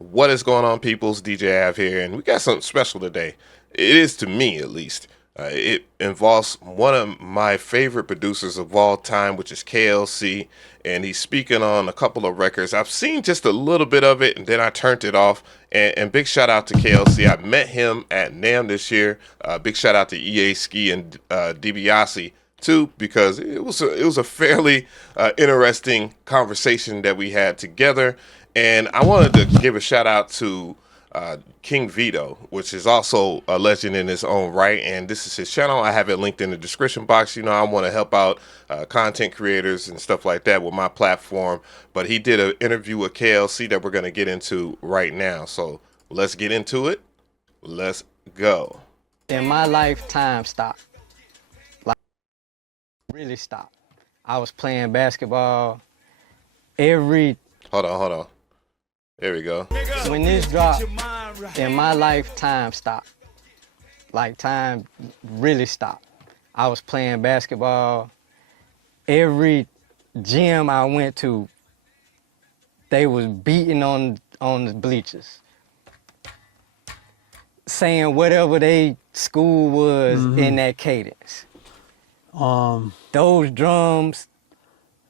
What is going on, peoples? DJ Av here, and we got something special today. It is to me, at least. It involves one of my favorite producers of all time, which is KLC, and he's speaking on a couple of records. I've seen just a little bit of it, and then I turned it off. And big shout out to KLC. I met him at NAMM this year. Big shout out to EA Ski and DiBiase too, because it was a fairly interesting conversation that we had together. And I wanted to give a shout out to King Vito, which is also a legend in his own right. And this is his channel. I have it linked in the description box. You know, I want to help out content creators and stuff like that with my platform. But he did an interview with KLC that we're going to get into right now. So let's get into it. Let's go. In my lifetime stopped. Like, really stopped. I was playing basketball every... Hold on. There we go. When this dropped, in my lifetime stopped. Like, time really stopped. I was playing basketball. Every gym I went to, they was beating on the bleachers, saying whatever they school was in that cadence. Those drums.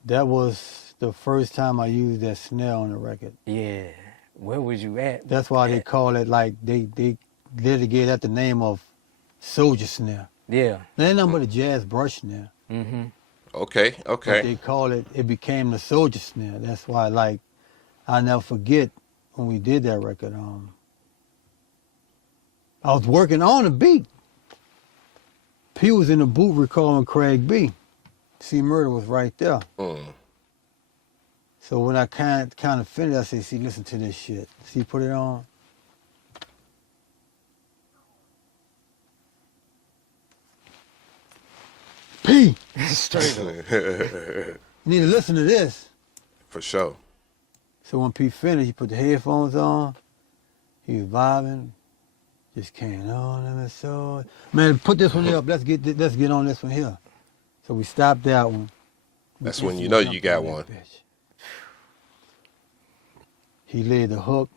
That was the first time I used that snare on the record. Yeah. Where was you at? That's why they call it, like, they literally gave that the name of soldier snare. Yeah. There ain't nothing but a jazz brush snare. Okay. But they call it became the soldier snare. That's why, like, I'll never forget when we did that record. I was working on the beat. P was in the booth recording Craig B. C Murder was right there. So when I kind of finished, I said, see, listen to this shit. See, put it on. P! Straight up. You need to listen to this. For sure. So when P finished, he put the headphones on. He was vibing. Just can't on him and so. Man, put this one here up. Let's get on this one here. So we stopped that one. That's when you know you got one. Bitch. He laid the hook.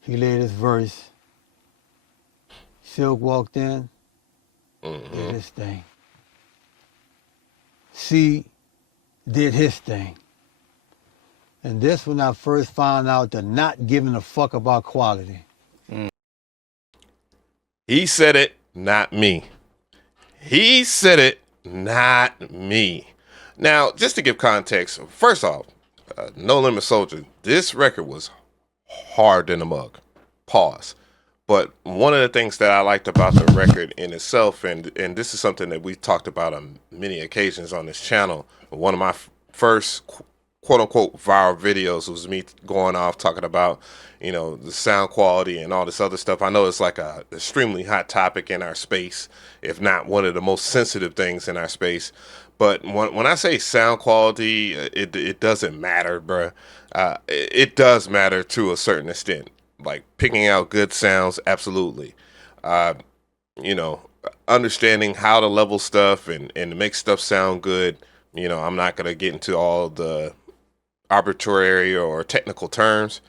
He laid his verse. Silk walked in. Did his thing. C did his thing. And this when I first found out the not giving a fuck about quality. He said it, not me. He said it, not me. Now, just to give context, first off, No Limit Soldier, this record was hard in the mug. Pause. But one of the things that I liked about the record in itself, and this is something that we've talked about on many occasions on this channel, one of my first quote-unquote viral videos was me going off talking about, you know, the sound quality and all this other stuff. I know it's like a extremely hot topic in our space, if not one of the most sensitive things in our space. But when I say sound quality, it doesn't matter, bruh. It does matter to a certain extent. Like picking out good sounds, absolutely. You know, understanding how to level stuff and to make stuff sound good. You know, I'm not going to get into all the arbitrary or technical terms.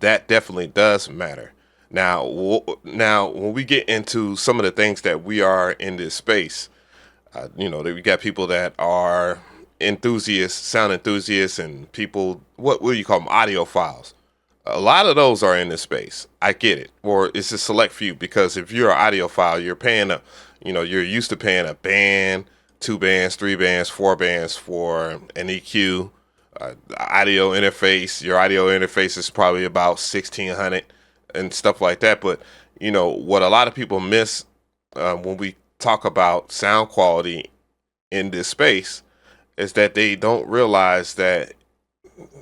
That definitely does matter. Now, when we get into some of the things that we are in this space, you know, we got people that are enthusiasts, sound enthusiasts, and people, what do you call them, audiophiles. A lot of those are in this space. I get it. Or it's a select few, because if you're an audiophile, you're paying you're used to paying a band, 2 bands, 3 bands, 4 bands for an EQ, audio interface. Your audio interface is probably about 1,600 and stuff like that. But, you know, what a lot of people miss when we talk about sound quality in this space is that they don't realize that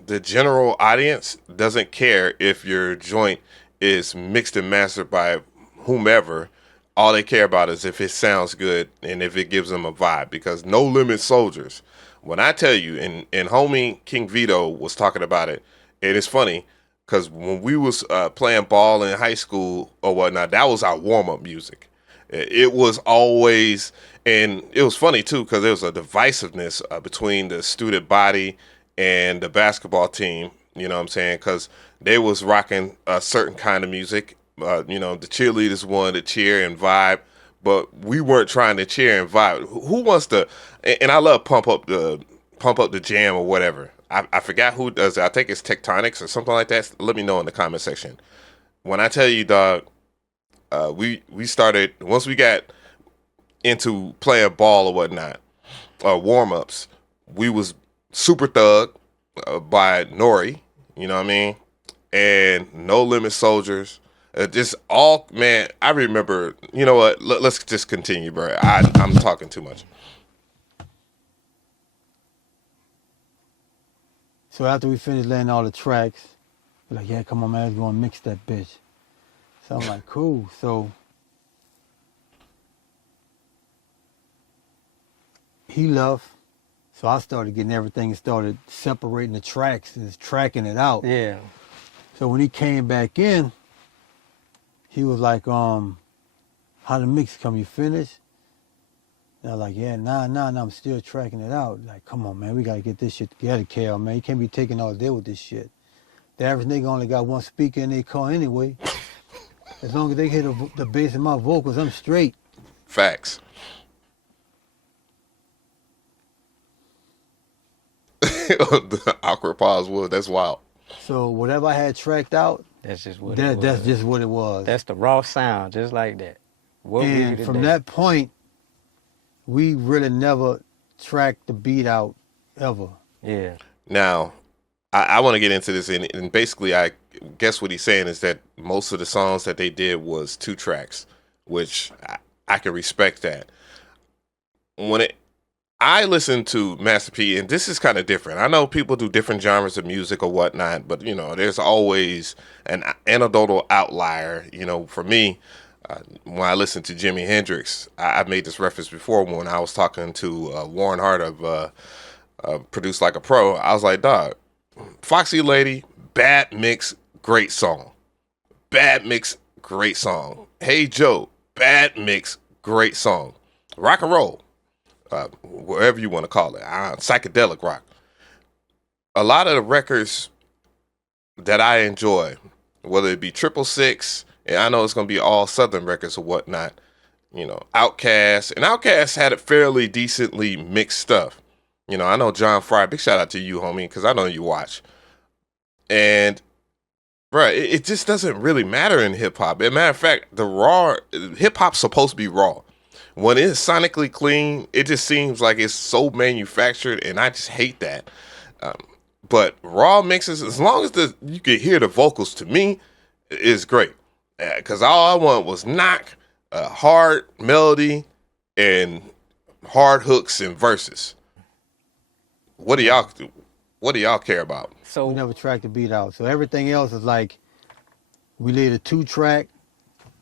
the general audience doesn't care if your joint is mixed and mastered by whomever. All they care about is if it sounds good and if it gives them a vibe. Because No Limit Soldiers, when I tell you, and homie King Vito was talking about it, and it's funny because when we was playing ball in high school or whatnot, that was our warm-up music. It was always, and it was funny too because there was a divisiveness between the student body and the basketball team You know what I'm saying? Because they was rocking a certain kind of music. You know, the cheerleaders wanted to cheer and vibe, but we weren't trying to cheer and vibe. Who wants to? And I love pump up the jam or whatever. I forgot who does it. I think it's Tectonics or something like that. Let me know in the comment section. When I tell you, dog, we started once we got into playing ball or whatnot, warm ups. We was Super Thug by Nori. You know what I mean? And No Limit Soldiers. Just all, man, I remember, you know what? Let's just continue, bro. I'm talking too much. So after we finished laying all the tracks, we're like, yeah, come on, man, let's go and mix that bitch. So I'm like, cool. So he left. So I started getting everything and started separating the tracks and tracking it out. Yeah. So when he came back in, he was like, how the mix come? You finished? And I was like, yeah, nah, I'm still tracking it out. Like, come on, man, we gotta get this shit together, KL, man. You can't be taking all day with this shit. The average nigga only got one speaker in their car anyway. As long as they hear the bass in my vocals, I'm straight. Facts. The awkward pause was, that's wild. So whatever I had tracked out, That's just what it was. that's just what it was. That's the raw sound, just like that. What we And do from today. that point, we really never tracked the beat out ever. Yeah. Now, I want to get into this, and basically, I guess what he's saying is that most of the songs that they did was 2 tracks, which I can respect that. I listen to Master P, and this is kind of different. I know people do different genres of music or whatnot, but you know, there's always an anecdotal outlier. You know, for me, when I listen to Jimi Hendrix, I made this reference before when I was talking to Warren Hart of Produce Like a Pro. I was like, dog, Foxy Lady, bad mix, great song. Bad mix, great song. Hey Joe, bad mix, great song. Rock and roll. Whatever you want to call it, psychedelic rock. A lot of the records that I enjoy, whether it be 666, and I know it's going to be all Southern records or whatnot, you know, Outkast, and Outkast had it fairly decently mixed stuff. You know, I know John Frye, big shout out to you, homie, because I know you watch. And, bruh, it just doesn't really matter in hip hop. As a matter of fact, the raw, hip hop's supposed to be raw. When it's sonically clean, it just seems like it's so manufactured, and I just hate that. But raw mixes, as long as you can hear the vocals, to me, is great. Because all I want was knock, hard melody, and hard hooks and verses. What do y'all care about? So We never tracked the beat out. So everything else is like, we laid a 2-track,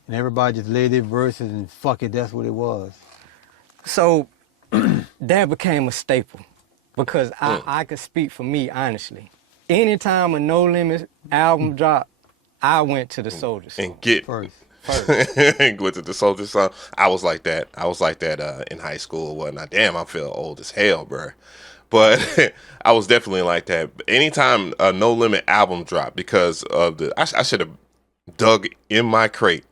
and everybody just laid their verses, and fuck it, that's what it was. So that became a staple because I could speak for me, honestly. Anytime a No Limit album dropped, I went to the Soldier song. And get First. and went to the Soldier song. I was like that in high school or whatnot. Damn, I feel old as hell, bro. But I was definitely like that. Anytime a No Limit album dropped, because of I should have dug in my crate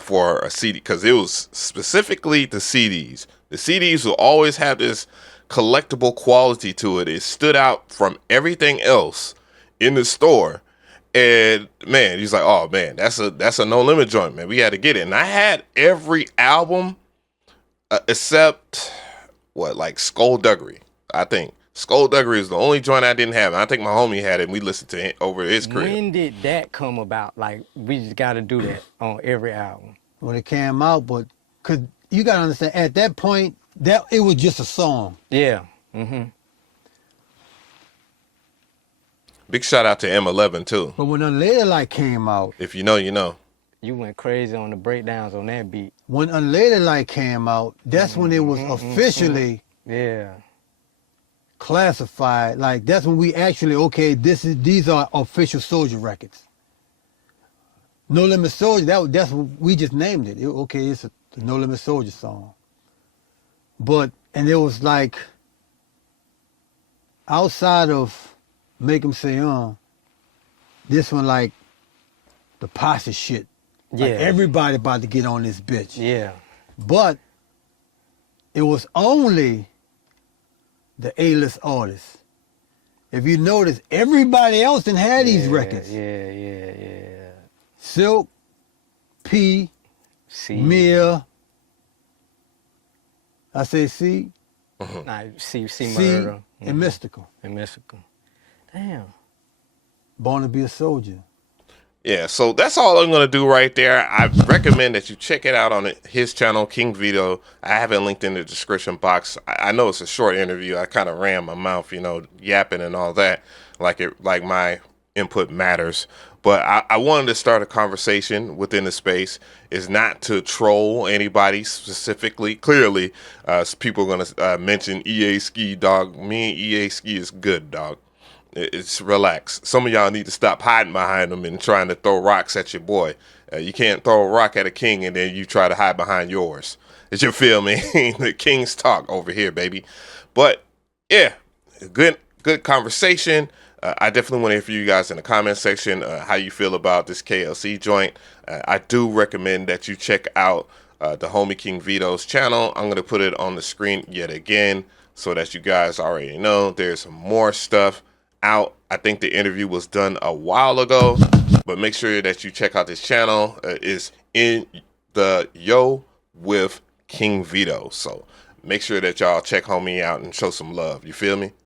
for a CD, because it was specifically the CDs. The CDs will always have this collectible quality to it. It stood out from everything else in the store. And man, he's like, oh man, that's a No Limit joint, man. We had to get it. And I had every album except like Skullduggery. I think Skullduggery is the only joint I didn't have. And I think my homie had it, and we listened to it over his crib. When did that come about? Like, we just got to do that on every album. When it came out, but cause you gotta understand, at that point, that it was just a song. Yeah. Mm-hmm. Big shout out to M11 too. But when Unlated Light came out, If you know, you know. You went crazy on the breakdowns on that beat. when Unlated Light came out, that's when it was officially Yeah. classified. Like, that's when we actually, okay, these are official Soldier records. No Limit Soldier, that's what we just named it. Okay, it's a No Limit Soldier song. But, and it was like, outside of Make 'Em Say This one like the posse shit. Like Yeah. everybody about to get on this bitch. Yeah. But it was only the A-list artists. If you notice, everybody else done had these records. Yeah. Silk, P, C. Mia. I say C, Nah, C C, Murder. and Mystical. And Mystical. Damn. Born to be a soldier. Yeah, so that's all I'm gonna do right there. I recommend that you check it out on his channel, King Vito. I have it linked in the description box. I know it's a short interview. I kind of ran my mouth, yapping and all that, like my input matters. But I wanted to start a conversation within the space. Is not to troll anybody specifically. Clearly, people are gonna mention EA Ski, dog. Me and EA Ski is good, dog. It's relax. Some of y'all need to stop hiding behind them and trying to throw rocks at your boy. You can't throw a rock at a king and then you try to hide behind yours. Did you feel me? The king's talk over here, baby. But yeah, good conversation. I definitely want to hear from you guys in the comment section how you feel about this KLC joint. I do recommend that you check out the homie King Vito's channel. I'm going to put it on the screen yet again so that you guys already know there's more stuff out. I think the interview was done a while ago, but make sure that you check out this channel. It's in the Yo with King Vito. So make sure that y'all check homie out and show some love. You feel me?